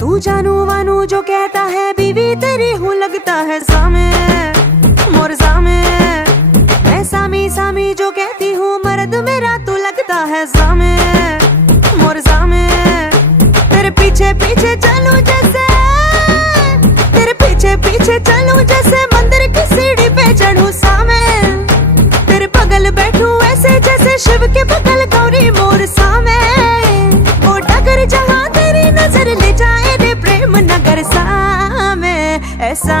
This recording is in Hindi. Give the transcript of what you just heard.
तू जानू वानू जो कहता है, बीवी तेरी हूँ लगता है सामे, मोर सामे। मैं सामी सामी जो कहती हूँ, मर्द मेरा तू लगता है सामे, मोर सामे। तेरे पीछे पीछे चलूं जैसे, तेरे पीछे पीछे चलूं जैसे मंदिर की सीढ़ी पे चढ़ूं सामे। तेरे बगल बैठूं ऐसे जैसे शिव के बगल गौरी मोर सामे। ओ डगर जहाँ तेरी नजर ले जाए रे प्रेम नगर सामे, ऐसा